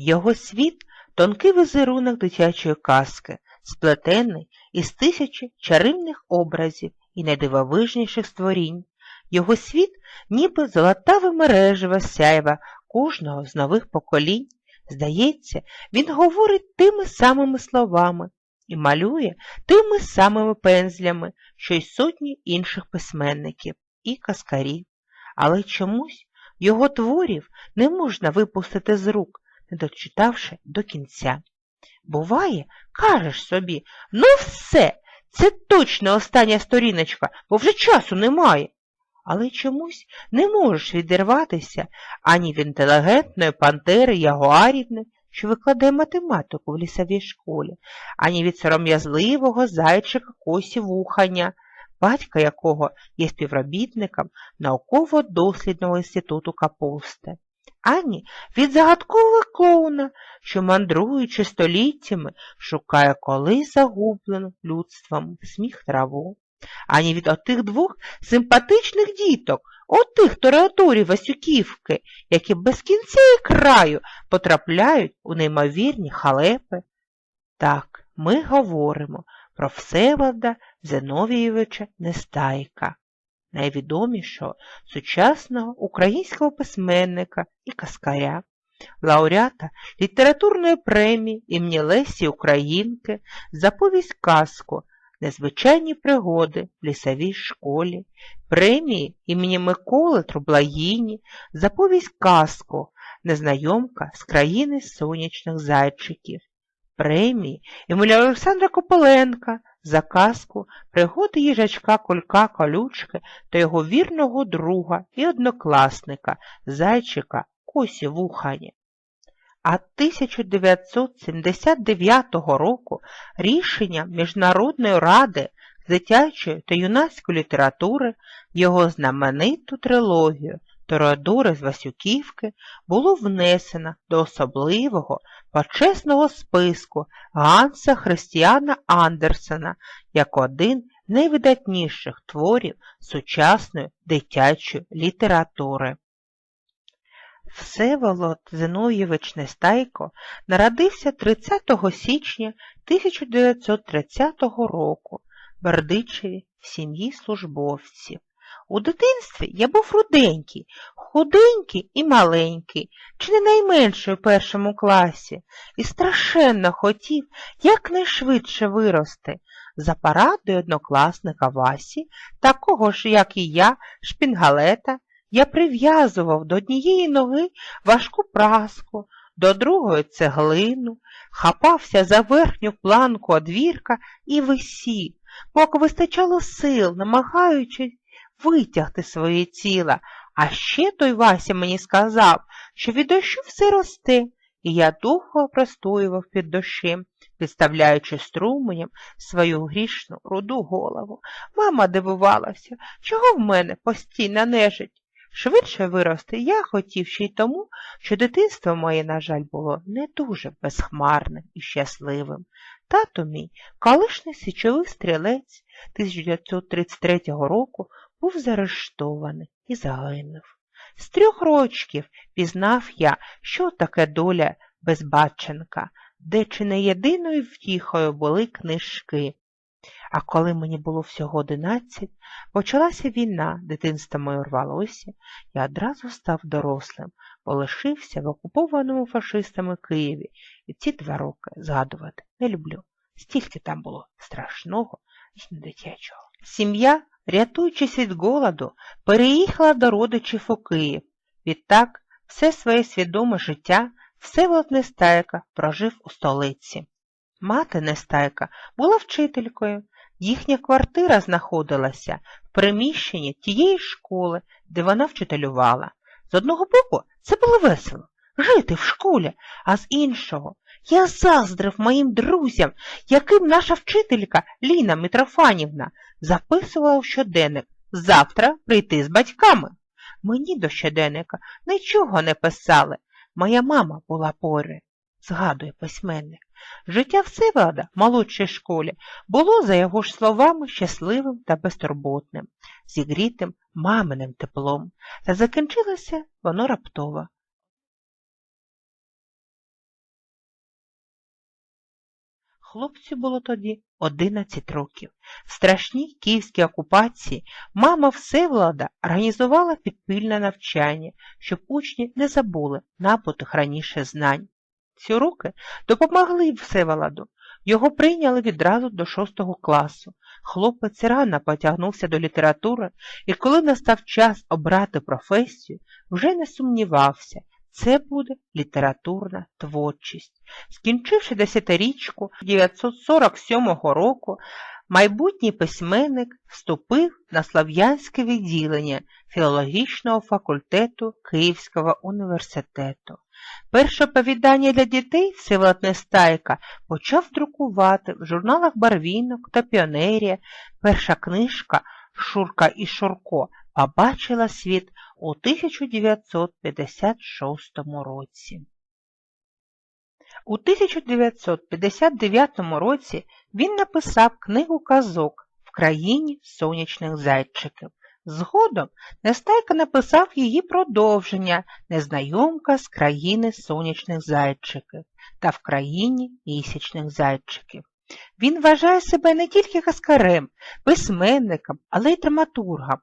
Його світ тонкий візерунок дитячої казки, сплетений із тисячі чарівних образів і найдивовижніших створінь. Його світ ніби золота мережева сяйва кожного з нових поколінь. Здається, він говорить тими самими словами і малює тими самими пензлями, що й сотні інших письменників і каскарів. Але чомусь його творів не можна випустити з рук дочитавши до кінця. Буває, кажеш собі, ну все, це точно остання сторіночка, бо вже часу немає. Але чомусь не можеш відірватися ані в інтелігентної пантери Ягуарівни, що викладе математику в лісовій школі, ані від сором'язливого зайчика Косі Вухання, батька якого є співробітником науково-дослідного інституту Капусти. Ані від загадкового клоуна, що, мандруючи століттями, шукає коли загублену людством сміх траву, ані від отих двох симпатичних діток, отих тореаторів Васюківки, які без кінця і краю потрапляють у неймовірні халепи. Так, ми говоримо про Всеволода Зиновійовича Нестайка найвідомішого сучасного українського письменника і каскаря, лауреата літературної премії імені Лесі Українки за повість казку, незвичайні пригоди в лісовій школі, премії імені Миколи Трублаїні за повість казку, незнайомка з країни сонячних зайчиків премії імені Олександра Кополенка за казку пригоди їжачка Колька Колючки та його вірного друга і однокласника, зайчика Косі Вухані. А 1979 року рішення Міжнародної ради дитячої та юнацької літератури його знамениту трилогію Торадора з Васюківки було внесено до особливого почесного списку Ганса Христіана Андерсена як один з найвидатніших творів сучасної дитячої літератури. Всеволод Зинов'євич Нестайко народився 30 січня 1930 року в Бердичеві в сім'ї службовців. У дитинстві я був руденький, худенький і маленький, чи не найменший у першому класі, і страшенно хотів якнайшвидше вирости за парадою однокласника Васі, такого ж, як і я, шпінгалета, я прив'язував до однієї ноги важку праску, до другої цеглину, хапався за верхню планку одвірка і висів, поки вистачало сил, намагаючись витягти своє тіло. А ще той Вася мені сказав, що від дощу все росте, і я духо простоював під дощем, підставляючи струменям свою грішну руду голову. Мама дивувалася, чого в мене постійна нежить. Швидше вирости я хотів ще й тому, що дитинство моє, на жаль, було не дуже безхмарним і щасливим. Тато мій, колишній січовий стрілець 1933 року, був заарештований і загинув. З трьох рочків пізнав я, що таке доля безбаченка, де чи не єдиною втіхою були книжки. А коли мені було всього одинадцять, почалася війна, дитинство моє рвалося, я одразу став дорослим, полишився в окупованому фашистами Києві і ці два роки згадувати не люблю. Стільки там було страшного і недитячого. Сім'я рятуючись від голоду, переїхала до родичів у Київ. Відтак все своє свідоме життя Всеволод Нестайка прожив у столиці. Мати Нестайка була вчителькою. Їхня квартира знаходилася в приміщенні тієї школи, де вона вчителювала. З одного боку, це було весело жити в школі, а з іншого я заздрив моїм друзям, яким наша вчителька Ліна Митрофанівна Записував щоденник завтра прийти з батьками. Мені до щоденника нічого не писали. Моя мама була пори, згадує письменник. Життя Всеволода в молодшій школі було, за його ж словами, щасливим та безтурботним, зігрітим маминим теплом, та закінчилося воно раптово. хлопцю було тоді 11 років. В страшній київській окупації мама Всевлада організувала підпільне навчання, щоб учні не забули набутих раніше знань. Ці руки допомогли Всеволоду. Його прийняли відразу до шостого класу. Хлопець рано потягнувся до літератури і, коли настав час обрати професію, вже не сумнівався, це буде літературна творчість. Скінчивши десятирічку 947 року, майбутній письменник вступив на слав'янське відділення філологічного факультету Київського університету. Перше оповідання для дітей Всеволод Нестайка почав друкувати в журналах Барвінок та Піонерія. Перша книжка Шурка і Шурко побачила світ у 1956 році. У 1959 році він написав книгу казок в країні сонячних зайчиків. Згодом Нестайка написав її продовження Незнайомка з країни сонячних зайчиків та в країні місячних зайчиків. Він вважає себе не тільки гаскарем, письменником, але й драматургом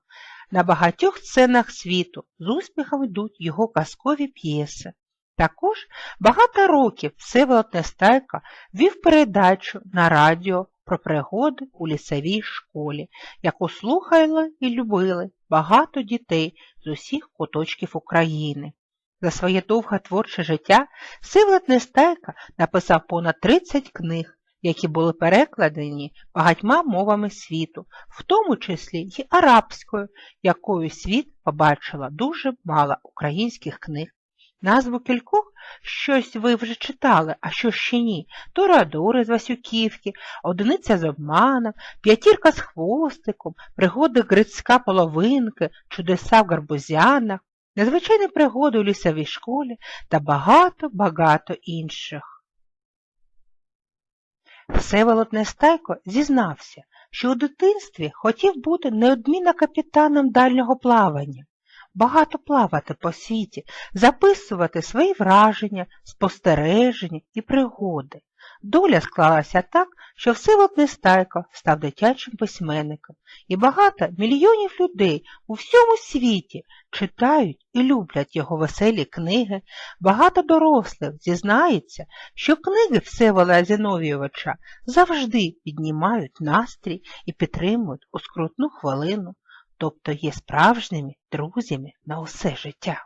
на багатьох сценах світу з успіхом йдуть його казкові п'єси. Також багато років Всеволод Нестайка вів передачу на радіо про пригоди у лісовій школі, яку слухали і любили багато дітей з усіх куточків України. За своє довге творче життя Всеволод Нестайка написав понад 30 книг, які були перекладені багатьма мовами світу, в тому числі й арабською, якою світ побачила дуже мало українських книг. Назву кількох щось ви вже читали, а що ще ні Торадори з Васюківки, одиниця з обмана, п'ятірка з хвостиком, пригоди грицька половинки, чудеса в гарбузянах, незвичайні пригоди у лісовій школі та багато-багато інших. Всеволод Нестайко зізнався, що у дитинстві хотів бути неодмінно капітаном дальнього плавання, багато плавати по світі, записувати свої враження, спостереження і пригоди. Доля склалася так, що Всеволод Нестайко став дитячим письменником, і багато мільйонів людей у всьому світі читають і люблять його веселі книги, багато дорослих зізнається, що книги Всевола Зіновійовича завжди піднімають настрій і підтримують у скрутну хвилину, тобто є справжніми друзями на усе життя.